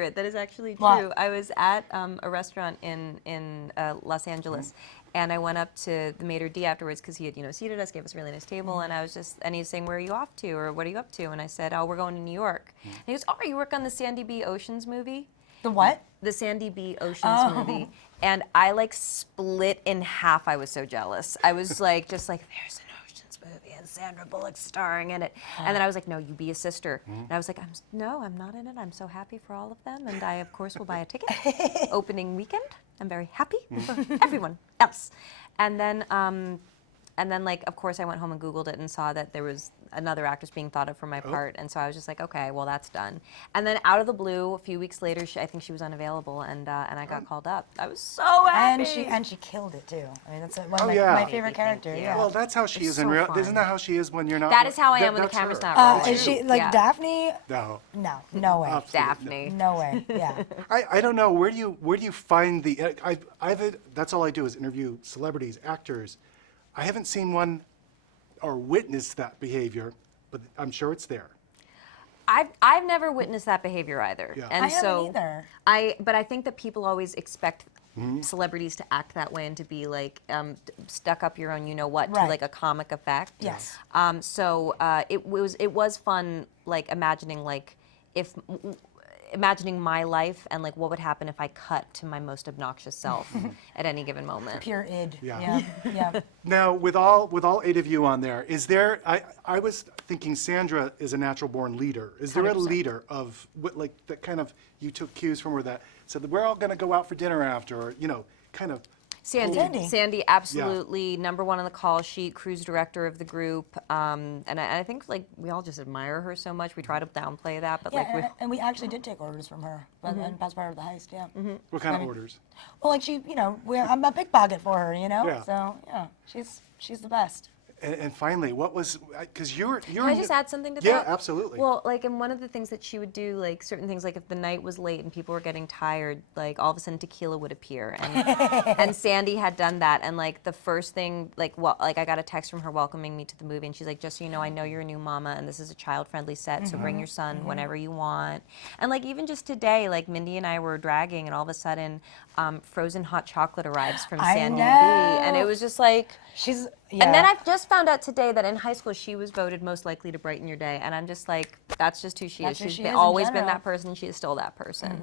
accurate. That is actually true. What? I was at a restaurant in Los Angeles, and I went up to the maitre d' afterwards because he had, seated us, gave us a really nice table, and I was and he was saying, "Where are you off to?" or "What are you up to?" And I said, "Oh, we're going to New York." And he goes, "Oh, you work on the Sandy B. Oceans movie?" The what? The Sandy B. Oceans movie. And I like split in half. I was so jealous. I was like, just like, there's an Oceans movie and Sandra Bullock starring in it. And then I was like, no, you be a sister. And I was like, no, I'm not in it. I'm so happy for all of them. And I, of course, will buy a ticket. Opening weekend. I'm very happy for everyone else. And then, like, of course, I went home and Googled it and saw that there was another actress being thought of for my part. And so I was just like, okay, well, that's done. And then out of the blue, a few weeks later, I think she was unavaiable, and I got called up. I was so happy. And she killed it, too. I mean, that's one of yeah. my favorite character. you. Yeah. Well, that's how she It's is in so real. fun. Isn't that how she is when you're not? That is how I am when the that's camera's her. not rolling. Is she like Yeah. Daphne? No. No way. Absolutely Daphne. No way. Yeah. I don't know. Where do you find the? That's all I do is interview celebrities, actors. I haven't seen one or witnessed that behavior, but I'm sure it's there. I've never witnessed that behavior either. Yeah. And I so haven't either. But I think that people always expect celebrities to act that way and to be like stuck up your own to Right. like a comic effect. Yes. So it was fun, like imagining my life and like what would happen if I cut to my most obnoxious self at any given moment. Pure id. Yeah. Yeah. Now, with all 8 of you on there, is there? I was thinking Sandra is a natural born leader. Is there a 100%. leader of what, like, that kind of you took cues from, or that said that we're all going to go out for dinner after, or kind of. Sandy, absolutely number one on the call sheet, cruise director of the group, and I think like we all just admire her so much. We try to downplay that, but Yeah, like and we actually did take orders from her and as part of the heist, yeah. What kind of orders? Well, like she, I'm a pickpocket for her, Yeah. So, yeah, she's the best. And finally, what was, because you're. Can I just add something to that? Yeah, absolutely. Well, like, and one of the things that she would do, like, certain things, like, if the night was late and people were getting tired, like, all of a sudden tequila would appear. And Sandy had done that. And, like, the first thing, like, I got a text from her welcoming me to the movie. And she's like, just so you know, I know you're a new mama, and this is a child-friendly set, so bring your son whenever you want. And, like, even just today, like, Mindy and I were dragging, and all of a sudden, frozen hot chocolate arrives from Sandy B. And it was just like... Yeah. And then I just found out today that in high school she was voted most likely to brighten your day, and I'm just like, that's just who she is. That's who She's she is in always been general. that person. She is still that person.